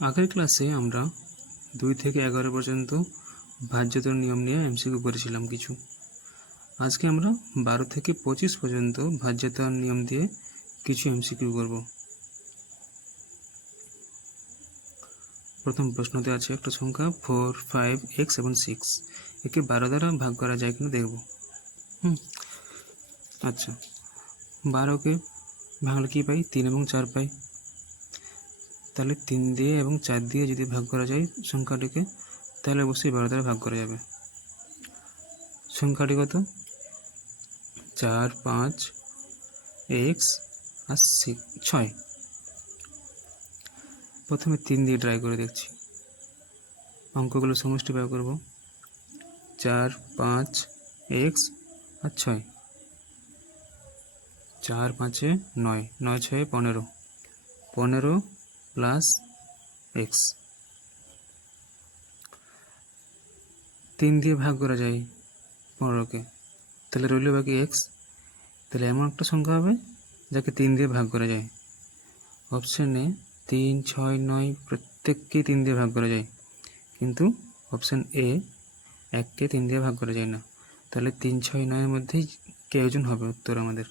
আগের ক্লাসে আমরা 2 থেকে 11 পর্যন্ত ভাজ্যতার নিয়ম নিয়ে এমসিকিউ করেছিলাম কিছু। আজকে আমরা 12 থেকে 25 পর্যন্ত ভাজ্যতার নিয়ম দিয়ে কিছু এমসিকিউ করব। প্রথম প্রশ্নতে আছে একটা সংখ্যা 4, 5, x এবং 6, একে 12 দ্বারা ভাগ করা যায় কিনা দেখব। আচ্ছা, 12কে ভাঙলে কি পাই? 3 এবং 4 পাই। তাহলে 3 দিয়ে এবং 4 দিয়ে যদি ভাগ করা যায় সংখ্যাটিকে, তাহলে অবশ্যই 12 দ্বারা ভাগ করা যাবে। সংখ্যাটি কত? 4, 5, x আর 6। প্রথমে 3 দিয়ে ট্রাই করে দেখছি। অঙ্কগুলো সমষ্টি ব্যয় করব। 4, 5, x আর 6। 4, 5, 9, 9, 6, 15, 15 প্লাস x। 3 দিয়ে ভাগ করা যায় 15কে, তাহলে রইল বাকি x। তাহলে এমন একটা সংখ্যা হবে যাকে 3 দিয়ে ভাগ করা যায়। অপশানে 3, 6, 9 প্রত্যেককেই 3 দিয়ে ভাগ করা যায়, কিন্তু অপশান এ 1কে 3 দিয়ে ভাগ করা যায় না। তাহলে 3, 6, 9-এর মধ্যেই কে একজন হবে উত্তর আমাদের।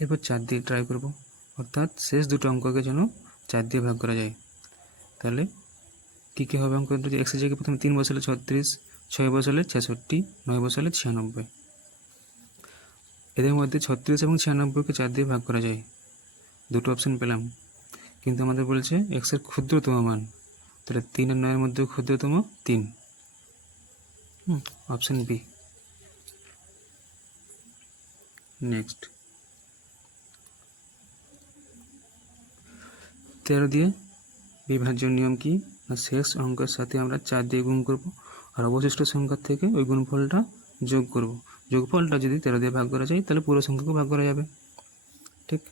এরপর 4 দিয়ে ট্রাই করব, অর্থাৎ শেষ দুটো অঙ্ককে যেন 4 দিয়ে ভাগ করা যায়। তাহলে কী হবে অঙ্ক? এক্সের জায়গায় প্রথমে 3 বসালে 36, 6 বসালে 66, 9 বসালে 96। এদের মধ্যে 36 এবং 96কে 4 দিয়ে ভাগ করা যায়। দুটো অপশান পেলাম, কিন্তু আমাদের বলছে এক্সের ক্ষুদ্রতম মান। তাহলে 3 আর 9-এর মধ্যে ক্ষুদ্রতম 3, অপশান বি। নেক্সট 13 দিয়ে বিভাজ্য নিয়ম কি? না, শেষ অঙ্কের সাথে আমরা 4 দিয়ে গুণ করব আর অবশিষ্ট সংখ্যার থেকে ওই গুণফলটা যোগ করব। যোগফলটা যদি 13 দিয়ে ভাগ করা যায় তাহলে পুরো সংখ্যাকে ভাগ করা যাবে। ঠিক,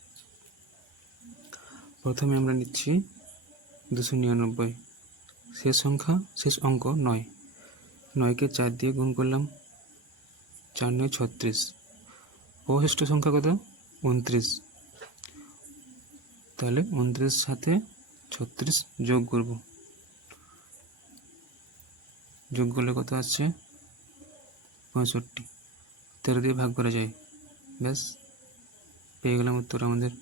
প্রথমে আমরা নিচ্ছি 299। শেষ অঙ্ক 9। 9কে 4 দিয়ে গুণ করলাম, 4 9 36। অবশিষ্ট সংখ্যা কত? 29। তাহলে 29 সাথে 36 যোগ করব। যোগ করলে কত আসছে? 65। 13 দিয়ে ভাগ করা যায়, ব্যাস পেয়ে গেলাম উত্তর আমাদের।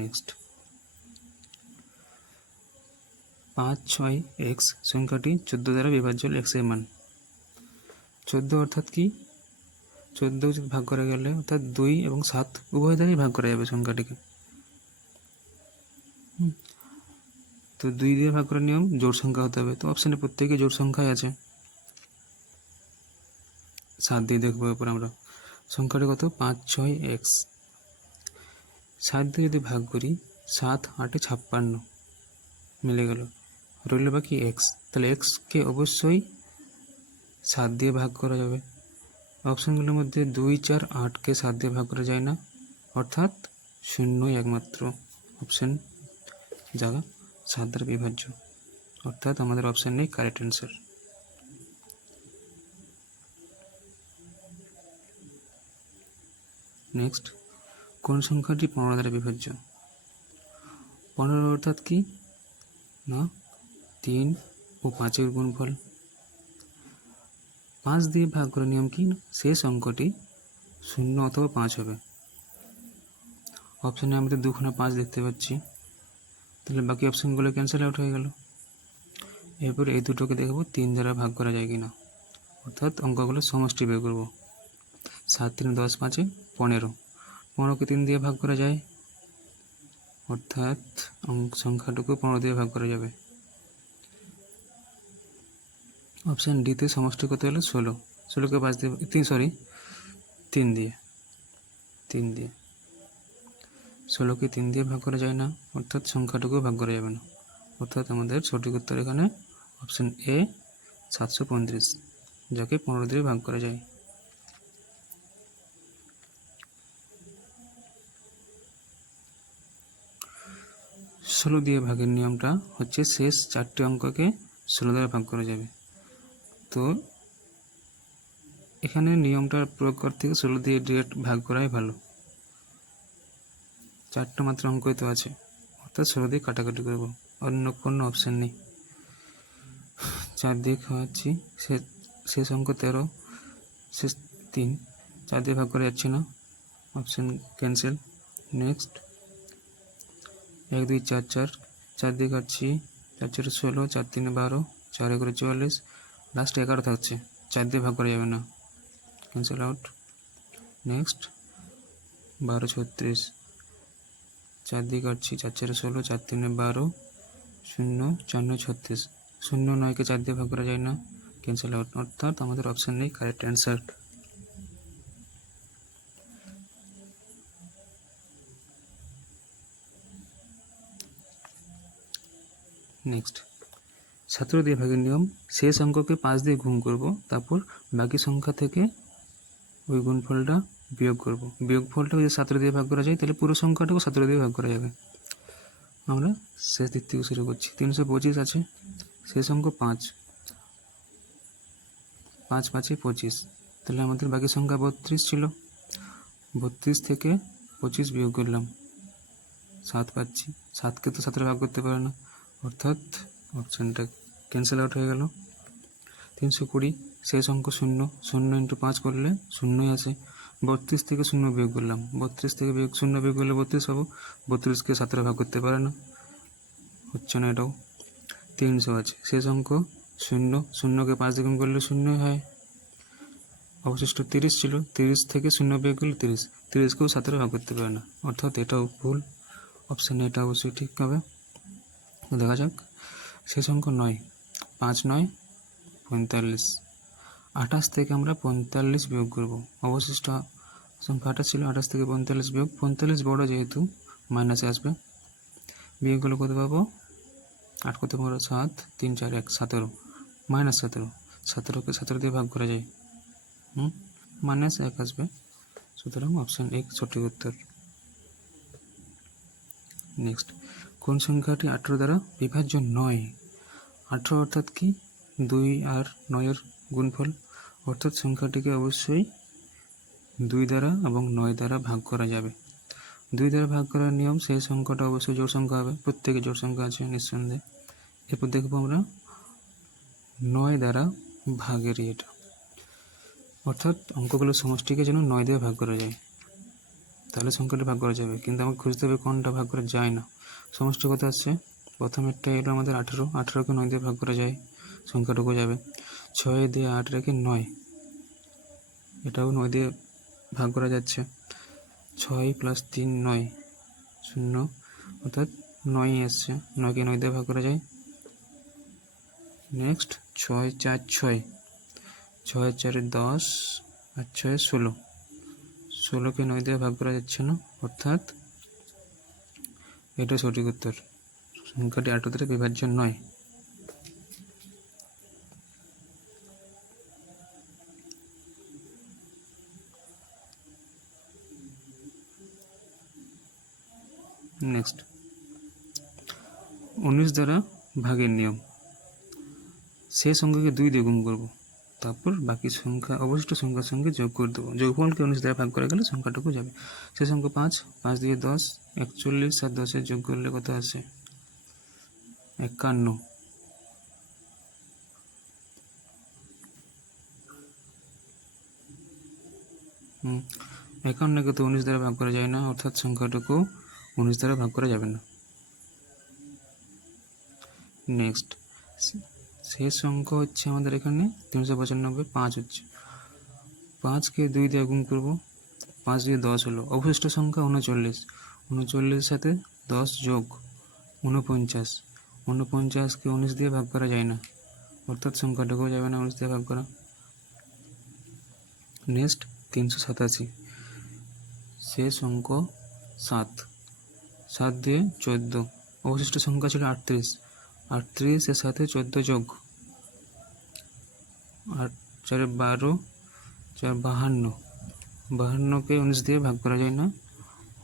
নেক্সট 5, 6, x সংখ্যাটি 14 দ্বারা বিভাজ্য হলে x এর মান। 14 অর্থাৎ কি? 14 যদি ভাগ করা গেলে অর্থাৎ 2 এবং 7 উভয় দ্বারাই ভাগ করা যাবে সংখ্যাটিকে। তো 2 দিয়ে ভাগ করার নিয়ম জোড় সংখ্যা হতে হবে, তো অপশানে প্রত্যেকে জোড় সংখ্যাই আছে। 7 দিয়ে দেখবো এরপর আমরা। সংখ্যাটি কত? 5, 6, x। 7 দিয়ে যদি ভাগ করি, 7 8 56 মিলে গেল, রইল বাকি x। তাহলে xকে অবশ্যই 7 দিয়ে ভাগ করা যাবে। অপশানগুলোর মধ্যে 2, 4, 8কে 7 দিয়ে ভাগ করা যায় না, অর্থাৎ 0 একমাত্র অপশান জায়গা 7 দ্বারা বিভাজ্য, অর্থাৎ আমাদের অপশান নেই, কারেক্ট অ্যান্সার। নেক্সট, কোন সংখ্যাটি 15 দ্বারা বিভাজ্য? 15 অর্থাৎ কি? না, 3 ও 5-এর গুণফল। 5 দিয়ে ভাগ করার নিয়ম কি? শেষ অঙ্কটি 0 অথবা 5 হবে। অপশানে আমাদের 2খানা 5 দেখতে পাচ্ছি, তাহলে বাকি অপশানগুলো ক্যান্সেল আউট হয়ে গেল। এরপর এই দুটোকে দেখব 3 দ্বারা ভাগ করা যায় কিনা, অর্থাৎ অঙ্কগুলো সমষ্টি বের করব। 7 3 10 5 15, 15কে 3 দিয়ে ভাগ করা যায়, অর্থাৎ সংখ্যাটুকু 15 দিয়ে ভাগ করা যাবে। অপশান ডিতে সমষ্টি কত হলো? 16। 16কে 5 দিয়ে 3 দিয়ে 16কে 3 দিয়ে ভাগ করা যায় না, অর্থাৎ সংখ্যাটুকু ভাগ করা যাবে না, অর্থাৎ আমাদের সঠিক উত্তর এখানে অপশান এ 735, যাকে 15 দিয়ে ভাগ করা যায়। ষোলো দিয়ে ভাগের নিয়মটা হচ্ছে শেষ 4টে অঙ্ককে 16 দ্বারা ভাগ করা যাবে। তো এখানে নিয়মটা প্রয়োগ করতে থেকে 16 দিয়ে ডিরেক্ট ভাগ করাই ভালো। 4টা মাত্র অঙ্কই তো আছে, অর্থাৎ 16 দিয়ে কাটাকাটি করবো, অন্য কোনো অপশান নেই। 4 দিয়ে খাওয়াচ্ছি, শেষ অঙ্ক 13, শেষ 3, 4 দিয়ে ভাগ করা যাচ্ছে না, অপশান ক্যান্সেল। নেক্সট 1 2 4 4, 4 দিয়ে কাটছি, 4 4 16, 4 3 12, 4 1 44, লাস্টে 11 থাকছে, 4 দিয়ে ভাগ করা যাবে না, ক্যান্সেল আউট। নেক্সট 12 36, 4 দিয়ে কাটছি, 4 4 16, 4 3 12, 0 4 9 36, 0 9কে 4 দিয়ে ভাগ করা যায় না, ক্যান্সেল আউট। অর্থাৎ আমাদের অপশান নেই কারেক্ট অ্যান্সার। নেক্সট 17 দিয়ে ভাগের নিয়ম, শেষ অঙ্ককে 5 দিয়ে গুণ করব, তারপর বাকি সংখ্যা থেকে ওই গুণফলটা বিয়োগ করব। বিয়োগফলটা যদি 17 দিয়ে ভাগ করা যায় তাহলে পুরো সংখ্যাটাকে 17 দিয়ে ভাগ করা যাবে। আমরা শেষ দিক থেকে শুরু করছি। 325 আছে, শেষ অঙ্ক 5, 5 5 25, তাহলে আমাদের বাকি সংখ্যা 32 ছিল। 32 থেকে 25 বিয়োগ করলাম, 7 পাচ্ছি। 7কে তো 17 ভাগ করতে পারে না, অর্থাৎ অপশানটা ক্যান্সেল আউট হয়ে গেল। 320, শেষ অঙ্ক 0, 0 ইন্টু 5 করলে 0ই আসে। 32 থেকে 0 বিয়োগ করলাম, 32 থেকে 0 বিয়োগ করলে 32 পাবো। 32কে 17 ভাগ করতে পারে না, হচ্ছে না এটাও। 300 আছে, শেষ অঙ্ক 0, 0কে 5 দিয়ে গুণ করলে 0ই হয়। অবশিষ্ট 30 ছিল, 30 থেকে 0 বিয়োগ করলে 30, 30কেও 17 ভাগ করতে পারে না, অর্থাৎ এটাও ভুল। অপশান এটা অবশ্যই ঠিক হবে। দেখা যাক, শেষ অঙ্ক 9, 5 9 45, 28 থেকে আমরা 45 বিয়োগ করব। অবশিষ্ট সংখ্যা 28 ছিল, 28 থেকে 45 বিয়োগ, 45 বড় যেহেতু মাইনাসে আসবে। বিয়োগ করলে কত পাবো, 8 কত বড় 7, 3 4 1 17, মাইনাস 17, 17কে 17 দিয়ে ভাগ করা যায়, মাইনাস 1 আসবে। সুতরাং অপশান 1 সঠিক উত্তর। নেক্সট, কোন সংখ্যাটি 18 দ্বারা বিভাজ্য নয়? 18 অর্থাৎ কি, 2 আর 9 এর গুণফল, অর্থাৎ সংখ্যাটিকে অবশ্যই 2 দ্বারা এবং 9 দ্বারা ভাগ করা যাবে। 2 দ্বারা ভাগ করার নিয়ম, সেই সংখ্যাটা অবশ্যই জোড় সংখ্যা হবে, প্রত্যেকে জোড় সংখ্যা আছে নিঃসন্দেহে। এরপর দেখবো আমরা 9 দ্বারা ভাগের এটা, অর্থাৎ অঙ্কগুলোর সমষ্টিকে যেন 9 দিয়ে ভাগ করা যায়, তাহলে সংখ্যাটা ভাগ করা যাবে। কিন্তু আমাকে খুঁজতে হবে কোনটা ভাগ করা যায় না। সমষ্টি কত আসছে, প্রথমেরটা এলো আমাদের 18, 18কে 9 দিয়ে ভাগ করা যায়, সংখ্যাটুকু যাবে। 6 দিয়ে 8 রেখে 9, এটাও 9 দিয়ে ভাগ করা যাচ্ছে। 6 + 3 9, 0, অর্থাৎ 9 এসছে, 9কে 9 দিয়ে ভাগ করা যায়। নেক্সট 6 4 6, 6 4 10 আর 6 16, 16কে 9 দিয়ে ভাগ করা যাচ্ছে না, অর্থাৎ এটা সঠিক উত্তর। সংখ্যাটি 18 দ্বারা বিভাজ্য নয়। নেক্সট 19 দ্বারা ভাগের নিয়ম, সেই সংখ্যাকে 2 দিয়ে গুণ করবো, তারপর বাকি সংখ্যা অবশিষ্ট সংখ্যার সঙ্গে যোগ করে দেবো। যোগফলকে 19 দ্বারা ভাগ করা গেলে সংখ্যাটুকু যাবে। সেই সংখ্যা 5, 5 দিয়ে 10 41, আর 10 যোগ করলে কত আসে, 51। হুম, 51কে তো 19 দ্বারা ভাগ করা যায় না, অর্থাৎ সংখ্যাটুকু 19 দ্বারা ভাগ করা যাবে না। নেক্সট, শেষ সংখ্যা হচ্ছে আমাদের এখানে 395, 5 হচ্ছে, 5কে 2 দিয়ে গুণ করবো, 5 দিয়ে 10 হলো। অবশিষ্ট সংখ্যা 39, 39 সাথে 10 যোগ 49, 49কে 19 দিয়ে ভাগ করা যায় না, অর্থাৎ সংখ্যাটুকু যাবে না 19 দিয়ে ভাগ করা। নেক্সট 387, শেষ অঙ্ক 7, 7 দিয়ে 14, অবশিষ্ট সংখ্যা ছিল 38, 38 এর সাথে 14 যোগ 8 4 12, 4 52, 52কে 19 দিয়ে ভাগ করা যায় না,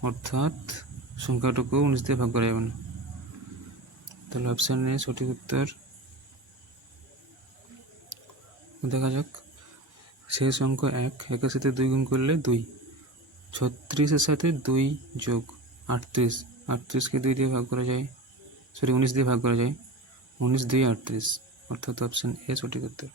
অর্থাৎ সংখ্যাটুকু 19 দিয়ে ভাগ করা যাবে না, তাহলে অপশান নেই সঠিক উত্তর। দেখা যাক। শেষ অঙ্ক 1, 1-এর সাথে 2 গুণ করলে 2, 36-এর সাথে 2 যোগ 38, 38-কে 2 দিয়ে ভাগ করা যায়, 19 দিয়ে ভাগ করা যায়, 19 2 38, অর্থাৎ অপশন এ সঠিক উত্তর।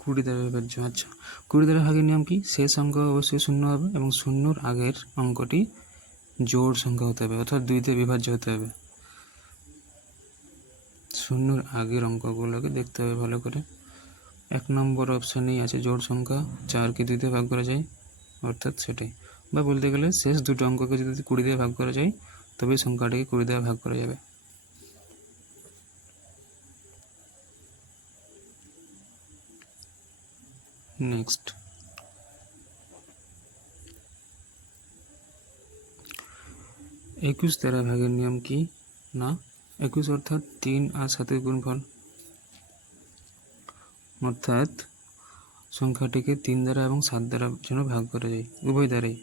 কুড়ি দ্বারা বিভাজ্য। আচ্ছা, 20 দ্বারা ভাগের নিয়ম কি? শেষ অঙ্ক অবশ্যই শূন্য হবে এবং শূন্যর আগের অঙ্কটি জোড় সংখ্যা হতে হবে, অর্থাৎ 2 দিয়ে বিভাজ্য হতে হবে। শূন্যর আগের অঙ্কগুলোকে দেখতে হবে ভালো করে। 1 নম্বর অপশানেই আছে জোড় সংখ্যা, 4-কে 2 দিয়ে ভাগ করা যায়, অর্থাৎ সেটাই। বা বলতে গেলে শেষ দুটো অঙ্ককে যদি 20 দিয়ে ভাগ করা যায় তবে সংখ্যাটাকে 20 দিয়ে ভাগ করা যাবে। নেক্সট, 21 দ্বারা ভাগের নিয়ম কি? না, 21 অর্থাৎ 3 আর 7-এর গুণফল, অর্থাৎ সংখ্যাটিকে 3 দ্বারা এবং 7 দ্বারা যেন ভাগ করা যায়, উভয় দ্বারাই।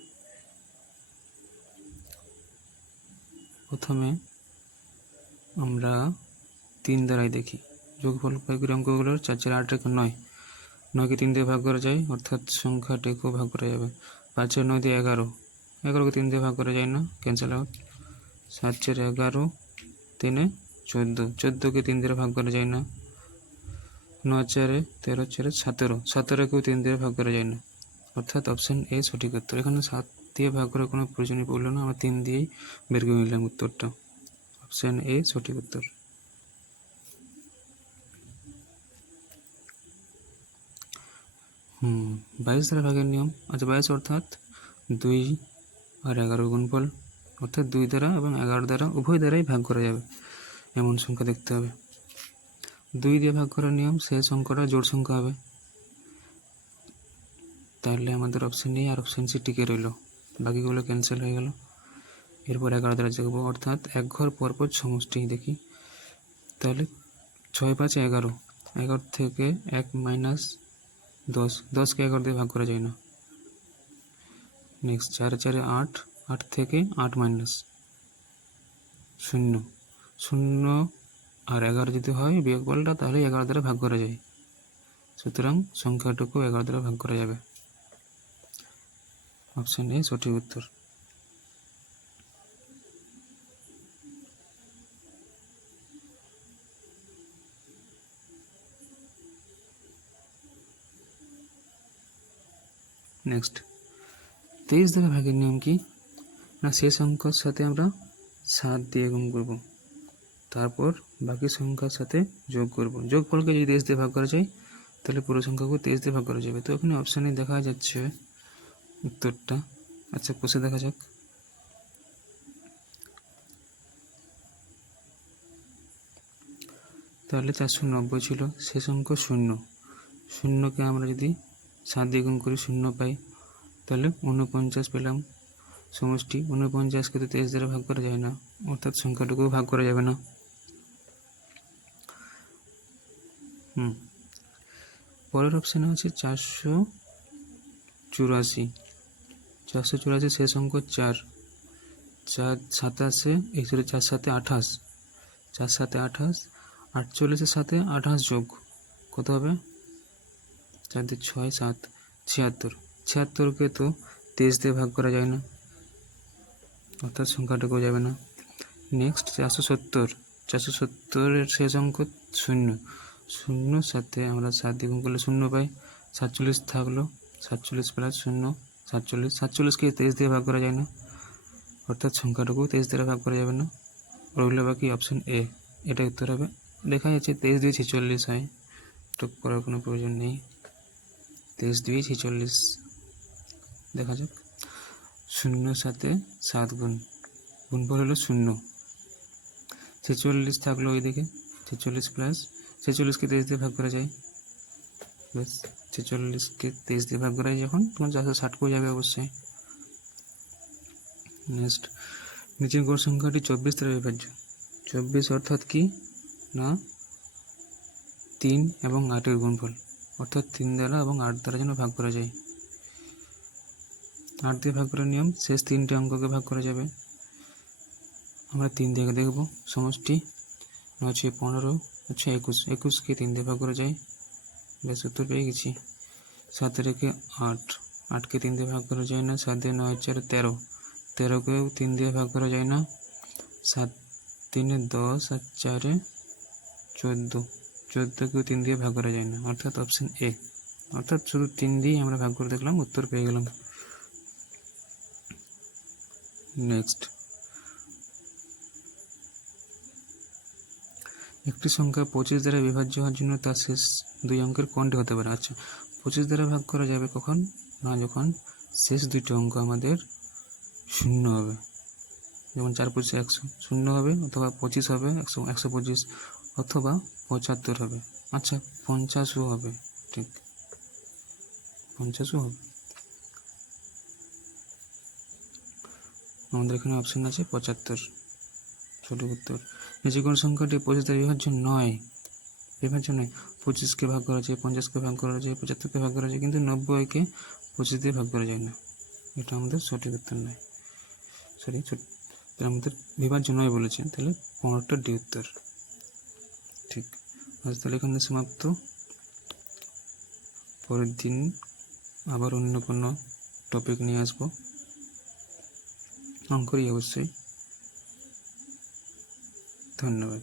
প্রথমে আমরা 3 দ্বারাই দেখি। যোগফল প্রয়োগ করে অঙ্কগুলোর 4 4 8 9, 9-কে 3 দিয়ে ভাগ করা যায়, অর্থাৎ সংখ্যাটিকেও ভাগ করা যাবে। 5 4 9 দিয়ে 11, 11-কে 3 দিয়ে ভাগ করা যায় না, ক্যান্সেল আউট। 7 4 11, 3 14, 14-কে 3 দিয়ে ভাগ করা যায় না। 9 4 13 4 17, 17-কেও 3 দিয়ে ভাগ করা যায় না, অর্থাৎ অপশন এ সঠিক উত্তর। এখানে 7 দিয়ে ভাগ করার কোনো প্রয়োজনই পড়লো না, আমরা 3 দিয়েই বের করে নিলাম উত্তরটা। অপশন এ সঠিক উত্তর। হুম, 22 দ্বারা ভাগের নিয়ম। আচ্ছা, 22 অর্থাৎ 2 আর 11 গুণফল, অর্থাৎ 2 দ্বারা এবং 11 দ্বারা উভয় দ্বারাই ভাগ করা যাবে এমন সংখ্যা দেখতে হবে। 2 দিয়ে ভাগ করার নিয়ম, শেষ সংখ্যাটা জোড় সংখ্যা হবে, তাহলে আমাদের অপশন এ আর অপশন সি টিকে রইল, বাকিগুলো ক্যান্সেল হয়ে গেল। এরপর 11 দ্বারা দেখবো, অর্থাৎ এক ঘর পরপর সমষ্টি দেখি, তাহলে 6 5 11, 11 থেকে 1 মাইনাস 10, 10-কে 11 দিয়ে ভাগ করা যায় না। নেক্সট 4 4 8, 8 থেকে 8 মাইনাস 0, 0 আর 11 যদি হয় বিয়োগফলটা, তাহলে 11 দ্বারা ভাগ করা যায়, সুতরাং সংখ্যাটুকু 11 দ্বারা ভাগ করা যাবে। অপশন এ সঠিক উত্তর। নেক্সট, 23 দ্বারা ভাগের নিয়ম কি? না, শেষ সংখ্যার সাথে আমরা 7 দিয়ে গুণ করব, তারপর বাকি সংখ্যার সাথে যোগ করব। যোগফলকে যদি 23 দিয়ে ভাগ করা যায় তাহলে পুরো সংখ্যাকে 23 দিয়ে ভাগ করা যাবে। তো এখানে অপশানে দেখা যাচ্ছে উত্তরটা। আচ্ছা, কষে দেখা যাক। তাহলে 490 ছিল, শেষ অঙ্ক 0, 0-কে আমরা যদি 7 দিয়ে গুণ করি 0 পাই, তাহলে 49 পেলাম সমষ্টি। 49-কে তো 23 দ্বারা ভাগ করা যায় না, অর্থাৎ সংখ্যাটুকুও ভাগ করা যাবে না। পরের অপশানে আছে 484, 484 শেষ অঙ্ক 4, 4 27, 4 7 28, 4 7 28, 48-এর সাথে 28 যোগ কত হবে? 4 দিয়ে 6 7, 76, 76-কে তো 23 দিয়ে ভাগ করা যায় না, অর্থাৎ সংখ্যাটুকু যাবে না। নেক্সট 470, 470-এর শেষ অঙ্ক 0, 0 সাথে আমরা 7 দিয়ে গুণ করলে 0 পাই, 47 থাকলো, 47 প্লাস 0 47, 47-কে 23 দিয়ে ভাগ করা যায় না, অর্থাৎ সংখ্যাটুকু 23 দ্বারা ভাগ করা যাবে না। রইল বাকি অপশন এ, এটা উত্তর হবে। দেখা যাচ্ছে 23 2 46 হয়, টুক করার কোনো প্রয়োজন নেই। 23 2 46 দেখা যাক। 0 সাথে 7 গুণফল হলো 0, 46 থাকলো ওইদিকে, 46 প্লাস 46-কে 23 দিয়ে ভাগ করা যায়, ব্যাস 46-কে 23 দিয়ে ভাগ করা যায় যখন, তখন 460 যাবে অবশ্যই। নেক্সট, নিচের গড় সংখ্যাটি 24 দ্বারা বিভাজ্য। 24 অর্থাৎ কি? না, 3 এবং 8-এর গুণফল, অর্থাৎ 3 দ্বারা এবং 8 দ্বারা যেন ভাগ করা যায়। 8 দিয়ে ভাগ করার নিয়ম, শেষ 3টে অঙ্ককে ভাগ করা যাবে। আমরা 3 দিয়ে দেখব। সমষ্টি 9 15 21, 21কে 3 দিয়ে ভাগ করা যায়। বেশ, উত্তর পেয়ে গেছি। 7 রেখে 8, 8কে 3 দিয়ে ভাগ করা যায় না। 7 দিয়ে 9 4 13, 13কেও 3 দিয়ে ভাগ করা যায় না। 7 3 10 আর 4 14, 14কেও 3 দিয়ে ভাগ করা যায় না, অর্থাৎ অপশন এ। অর্থাৎ শুধু 3 দিয়ে আমরা ভাগ করে দেখলাম, উত্তর পেয়ে গেলাম। নেক্সট, একটি সংখ্যা 25 দ্বারা বিভাজ্য হওয়ার জন্য তার শেষ 2 অঙ্কের কোনটি হতে পারে? আচ্ছা, 25 দ্বারা ভাগ করা যাবে কখন? না, যখন শেষ 2টি অঙ্ক আমাদের শূন্য হবে। যেমন 4 25 100 শূন্য হবে, অথবা 25 হবে, 125, অথবা 75 হবে। আচ্ছা, 50ও হবে। ঠিক, 50ও হবে। আমাদের এখানে অপশন আছে 75, সঠিক উত্তর। নিচে কোন সংখ্যাটি 25 দ্বারা বিভাজ্য নয়? বিভাজ্য নয়। 25কে ভাগ করা যায়, 50কে ভাগ করা যায়, 75কে ভাগ করা যায়, কিন্তু 90কে 25 দিয়ে ভাগ করা যায় না। এটা আমাদের সঠিক উত্তর নয়। সরি, আমাদের বিভাজ্য নয় বলেছে, তাহলে 15টা ডি উত্তর। ঠিক, আজ তাহলে এখানে সমাপ্ত। পরের দিন আবার অন্য কোনো টপিক নিয়ে আসবো, অঙ্কই অবশ্যই। ধন্যবাদ।